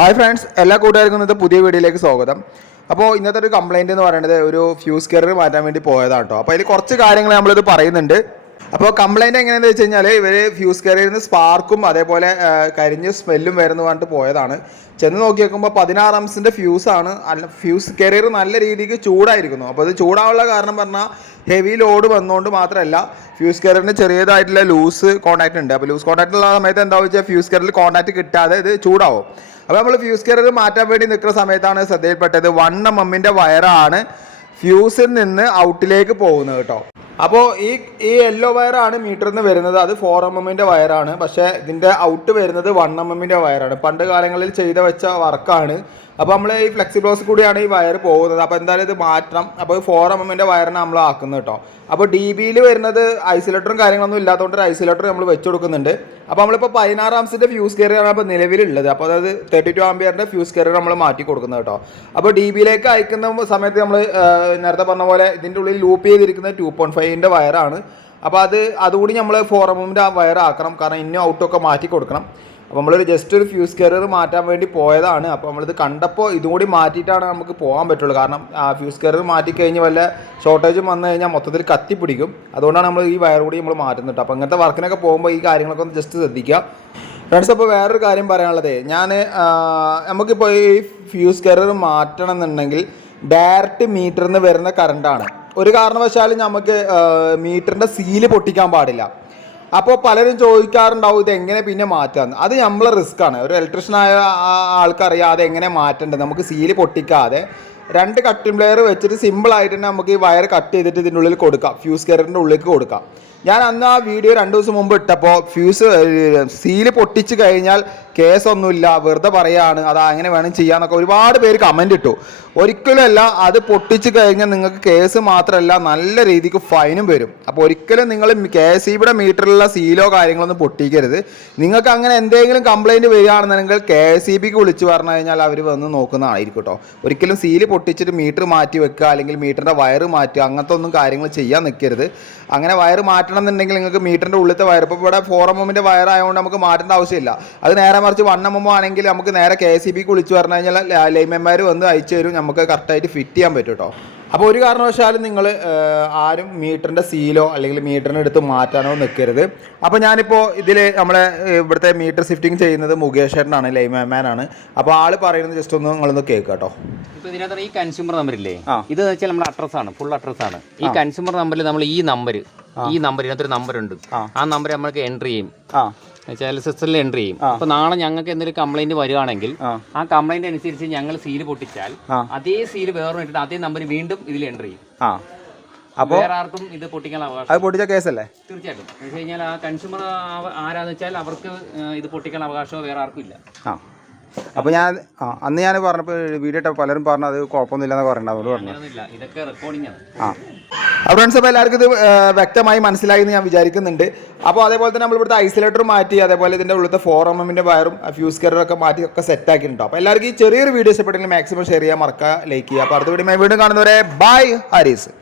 Hi friends എല്ലാ കൂട്ടുകാർക്കും ഇന്നത്തെ പുതിയ വീഡിയോയിലേക്ക് സ്വാഗതം. അപ്പോൾ ഇന്നത്തെ ഒരു കംപ്ലൈന്റ് എന്ന് പറയുന്നത് ഒരു ഫ്യൂസ് കെയർ മാറ്റാൻ വേണ്ടി പോയതാണ് അപ്പോൾ അതിൽ കുറച്ച് കാര്യങ്ങൾ നമ്മളിത് പറയുന്നുണ്ട്. അപ്പോൾ കംപ്ലൈന്റ് എങ്ങനെയാണെന്ന് വെച്ച് കഴിഞ്ഞാൽ ഇവർ ഫ്യൂസ് കയറിയിൽ നിന്ന് സ്പാർക്കും അതേപോലെ കരിഞ്ഞ് സ്മെല്ലും വരുന്നു പറഞ്ഞിട്ട് പോയതാണ്. ചെന്ന് നോക്കി നോക്കുമ്പോൾ പതിനാറ് അംസിന്റെ ഫ്യൂസാണ് അല്ല ഫ്യൂസ് കയറിയർ നല്ല രീതിക്ക് ചൂടായിരിക്കുന്നു. അപ്പോൾ ഇത് ചൂടാവുള്ള കാരണം പറഞ്ഞാൽ ഹെവി ലോഡ് വന്നുകൊണ്ട് മാത്രമല്ല ഫ്യൂസ് കയറിന് ചെറിയതായിട്ടുള്ള ലൂസ് കോൺടാക്റ്റ് ഉണ്ട്. അപ്പോൾ ലൂസ് കോൺടാക്ട് ഉള്ള സമയത്ത് എന്താ വെച്ചാൽ ഫ്യൂസ് കയറിൽ കോൺടാക്ട് കിട്ടാതെ ഇത് ചൂടാവും. അപ്പോൾ നമ്മൾ ഫ്യൂസ് കയറിൽ മാറ്റാൻ വേണ്ടി നിൽക്കുന്ന സമയത്താണ് ശ്രദ്ധയിൽപ്പെട്ടത്. വൺ എം എമ്മിന്റെ വയറാണ് ഫ്യൂസിൽ നിന്ന് ഔട്ടിലേക്ക് പോകുന്നത് കേട്ടോ. അപ്പോൾ ഈ ഈ യെല്ലോ വയറാണ് മീറ്ററിൽ നിന്ന് വരുന്നത്. അത് ഫോർ എം എമ്മിന്റെ വയറാണ് പക്ഷേ ഇതിന്റെ ഔട്ട് വരുന്നത് വൺ എം എമ്മിന്റെ വയറാണ് പണ്ട് കാലങ്ങളിൽ ചെയ്ത വെച്ച വർക്കാണ് അപ്പോൾ നമ്മൾ ഈ ഫ്ലെക്സി ബ്ലോസ് കൂടിയാണ് ഈ വയർ പോകുന്നത്. അപ്പോൾ എന്തായാലും ഇത് മാറ്റണം. അപ്പോൾ ഫോർ എം എമ്മിന്റെ വയറിനെ നമ്മൾ ആക്കുന്നത് കേട്ടോ. അപ്പോൾ ഡി ബിയിൽ വരുന്നത് ഐസൊലേറ്ററും കാര്യങ്ങളൊന്നും ഇല്ലാത്തതുകൊണ്ട് ഒരു ഐസൊലേറ്റർ നമ്മൾ വെച്ച് കൊടുക്കുന്നുണ്ട്. അപ്പോൾ നമ്മളിപ്പോൾ പതിനാറ് ആംസിന്റെ ഫ്യൂസ് കയറിയാണ് ഇപ്പോൾ നിലവിലുള്ളത്. അപ്പോൾ അതായത് തേർട്ടി ടു ആംബിയറിന്റെ ഫ്യൂസ് കയറി നമ്മൾ മാറ്റി കൊടുക്കുന്നത് കേട്ടോ. അപ്പോൾ ഡി ബിയിലേക്ക് അയക്കുന്ന സമയത്ത് നമ്മൾ നേരത്തെ പറഞ്ഞ പോലെ ഇതിന്റെ ഉള്ളിൽ ലൂപ്പ് ചെയ്തിരിക്കുന്ന ടു പോയിന്റ് ഫൈവിന്റെ വയറാണ് അപ്പോൾ അത് അതുകൂടി നമ്മൾ ഫോർ എമ്മിന്റെ ആ വയർ ആക്കണം. കാരണം ഇന്നും ഔട്ടൊക്കെ മാറ്റി കൊടുക്കണം. അപ്പോൾ നമ്മളൊരു ജസ്റ്റ് ഒരു ഫ്യൂസ് കെയർ മാറ്റാൻ വേണ്ടി പോയതാണ്. അപ്പോൾ നമ്മളിത് കണ്ടപ്പോൾ ഇതും കൂടി മാറ്റിയിട്ടാണ് നമുക്ക് പോകാൻ പറ്റുള്ളൂ. കാരണം ആ ഫ്യൂസ് കെയർ മാറ്റി കഴിഞ്ഞ് വല്ല ഷോർട്ടേജും വന്നു കഴിഞ്ഞാൽ മൊത്തത്തിൽ കത്തിപ്പിടിക്കും അതുകൊണ്ടാണ് നമ്മൾ ഈ വയർ കൂടി നമ്മൾ മാറ്റുന്നത് അപ്പോൾ അങ്ങനത്തെ വർക്കിനൊക്കെ പോകുമ്പോൾ ഈ കാര്യങ്ങളൊക്കെ ഒന്ന് ജസ്റ്റ് ശ്രദ്ധിക്കുക. ഫ്രണ്ട്സ് അപ്പോൾ വേറൊരു കാര്യം പറയാനുള്ളത്. ഞാൻ നമുക്കിപ്പോൾ ഈ ഫ്യൂസ് കെയർ മാറ്റണം എന്നുണ്ടെങ്കിൽ ഡയറക്റ്റ് മീറ്ററിൽ നിന്ന് വരുന്ന കറണ്ടാണ് ഒരു കാരണവശാലും നമുക്ക് മീറ്ററിന്റെ സീൽ പൊട്ടിക്കാൻ പാടില്ല. അപ്പോൾ പലരും ചോദിക്കാറുണ്ടാവും ഇത് എങ്ങനെ പിന്നെ മാറ്റാന്ന്. അത് നമ്മളെ റിസ്ക് ആണ്. ഒരു ഇലക്ട്രീഷ്യനായ ആൾക്കറിയാം അത് എങ്ങനെ മാറ്റേണ്ടത്? നമുക്ക് സീൽ പൊട്ടിക്കാതെ രണ്ട് കട്ടിംഗ് പ്ലെയർ വെച്ചിട്ട് സിമ്പിൾ ആയിട്ട് തന്നെ നമുക്ക് ഈ വയർ കട്ട് ചെയ്തിട്ട് ഇതിന്റെ ഉള്ളിൽ കൊടുക്കാം. ഫ്യൂസ് കെയറിന്റെ ഉള്ളിലേക്ക് കൊടുക്കാം. ഞാൻ അന്ന് ആ വീഡിയോ രണ്ട് ദിവസം മുമ്പ് ഇട്ടപ്പോൾ ഫ്യൂസ് സീൽ പൊട്ടിച്ച് കഴിഞ്ഞാൽ കേസൊന്നുമില്ല വെറുതെ പറയാണ് അത് അങ്ങനെ വേണം ചെയ്യാന്നൊക്കെ ഒരുപാട് പേര് കമന്റ് ഇട്ടു. ഒരിക്കലുമല്ല അത് പൊട്ടിച്ച് കഴിഞ്ഞാൽ നിങ്ങൾക്ക് കേസ് മാത്രമല്ല നല്ല രീതിക്ക് ഫൈനും വരും. അപ്പോൾ ഒരിക്കലും നിങ്ങൾ കെ എസ് ഇബിയുടെ മീറ്ററിലുള്ള സീലോ കാര്യങ്ങളൊന്നും പൊട്ടിക്കരുത്. നിങ്ങൾക്ക് അങ്ങനെ എന്തെങ്കിലും കംപ്ലൈന്റ് വരികയാണെന്നുണ്ടെങ്കിൽ കെ എസ് ഇ ബിക്ക് വിളിച്ച് പറഞ്ഞു കഴിഞ്ഞാൽ അവർ വന്ന് നോക്കുന്നതായിരിക്കും കേട്ടോ ഒരിക്കലും സീൽ പൊട്ടിച്ചിട്ട് മീറ്റർ മാറ്റി വെക്കുക അല്ലെങ്കിൽ മീറ്ററിന്റെ വയറ് മാറ്റുക അങ്ങനത്തെ ഒന്നും കാര്യങ്ങൾ ചെയ്യാൻ നിൽക്കരുത്. അങ്ങനെ വയറ് മാറ്റണം എന്നുണ്ടെങ്കിൽ നിങ്ങൾക്ക് മീറ്ററിന്റെ ഉള്ളിലത്തെ വയർ ഇപ്പോൾ ഇവിടെ ഫോർ എം എമ്മിന്റെ വയറായതുകൊണ്ട് നമുക്ക് മാറ്റേണ്ട ആവശ്യമില്ല. അത് നേരെ മറിച്ച് വൺ എം എം ആണെങ്കിൽ നമുക്ക് നേരെ കെ ഇ ബിക്ക് വിളിച്ച് പറഞ്ഞു കഴിഞ്ഞാൽ ലൈമന്മാർ വന്ന് അയച്ചു തരും. നമുക്ക് കറക്റ്റായിട്ട് ഫിറ്റ് ചെയ്യാൻ പറ്റും കേട്ടോ അപ്പോൾ ഒരു കാരണവശാലും നിങ്ങൾ ആരും മീറ്ററിന്റെ സീലോ അല്ലെങ്കിൽ മീറ്ററിന്റെ അടുത്ത് മാറ്റാനോ നിൽക്കരുത് അപ്പോൾ ഞാനിപ്പോൾ ഇതിൽ നമ്മളെ ഇവിടുത്തെ മീറ്റർ ഷിഫ്റ്റിംഗ് ചെയ്യുന്നത് മുകേഷ് ചേട്ടനാണ് ലൈമാനാണ് അപ്പോൾ ആൾ പറയുന്നത് ജസ്റ്റ് ഒന്ന് നിങ്ങളൊന്ന് കേൾക്കുക കേട്ടോ. ഇപ്പൊ ഇതിനകത്ത് ഈ കൺസ്യൂമർ നമ്പർ ഇല്ലേ? ഇത് വെച്ചാൽ നമ്മുടെ അഡ്രസ്സാണ് ഫുൾ അഡ്രസ്സാണ് ഈ കൺസ്യൂമർ നമ്പറിൽ നമ്മൾ ഈ നമ്പർ ഈ നമ്പർ ഇതിനകത്തൊരു നമ്പർ ഉണ്ട്. ആ. നമ്പർ നമ്മൾക്ക് എൻട്രി ചെയ്യും. വെച്ചാൽ സിസ്റ്ററിൽ എൻട്രി ചെയ്യും. അപ്പൊ നാളെ ഞങ്ങൾക്ക് എന്തെങ്കിലും കംപ്ലൈന്റ് വരികയാണെങ്കിൽ ആ. കംപ്ലൈന്റ് അനുസരിച്ച് ഞങ്ങൾ സീൽ പൊട്ടിച്ചാൽ അതേ സീൽ വേറെ ഇട്ടിട്ട് അതേ നമ്പർ വീണ്ടും ഇതിൽ എൻട്രി ചെയ്യും. അപ്പോൾ വേറെ ആർക്കും ഇത് പൊട്ടിക്കാൻ അവകാശം അത് പൊട്ടിച്ച കേസല്ലേ തീർച്ചയായിട്ടും. എന്ന് വെച്ച് കഴിഞ്ഞാൽ ആ കൺസ്യൂമർ ആരാന്ന് വെച്ചാൽ അവർക്ക് ഇത് പൊട്ടിക്കാൻ അവകാശമോ വേറെ ആർക്കും ഇല്ല. അപ്പോൾ ഞാൻ ആ അന്ന് ഞാൻ പറഞ്ഞപ്പോൾ വീഡിയോ ഇട്ടപ്പോൾ പലരും പറഞ്ഞു അത് കുഴപ്പമൊന്നുമില്ലെന്ന് പറയണ്ട അതുകൊണ്ട് പറഞ്ഞു. ആ. അപ്പോൾ ഫ്രണ്ട്സ് അപ്പോൾ എല്ലാവർക്കും ഇത് വ്യക്തമായി മനസ്സിലായി എന്ന് ഞാൻ വിചാരിക്കുന്നുണ്ട്. അപ്പോൾ അതേപോലെ തന്നെ നമ്മൾ ഇവിടുത്തെ ഐസൊലേറ്റർ മാറ്റി അതേപോലെ ഇതിന്റെ ഉള്ളിലത്തെ ഫോർ എം എമ്മിന്റെ വയറും ഫ്യൂസ് ഒക്കെ മാറ്റി ഒക്കെ സെറ്റ് ആക്കിയിട്ടുണ്ട്. അപ്പോൾ എല്ലാവർക്കും ഈ ചെറിയൊരു വീഡിയോ ഇഷ്ടപ്പെട്ടെങ്കിൽ മാക്സിമം ഷെയർ ചെയ്യാൻ മറക്കുക ലൈക്ക് ചെയ്യുക അപ്പോൾ അടുത്ത വീഡിയോ വീണ്ടും കാണുന്നവരെ ബൈ ഹരീസ്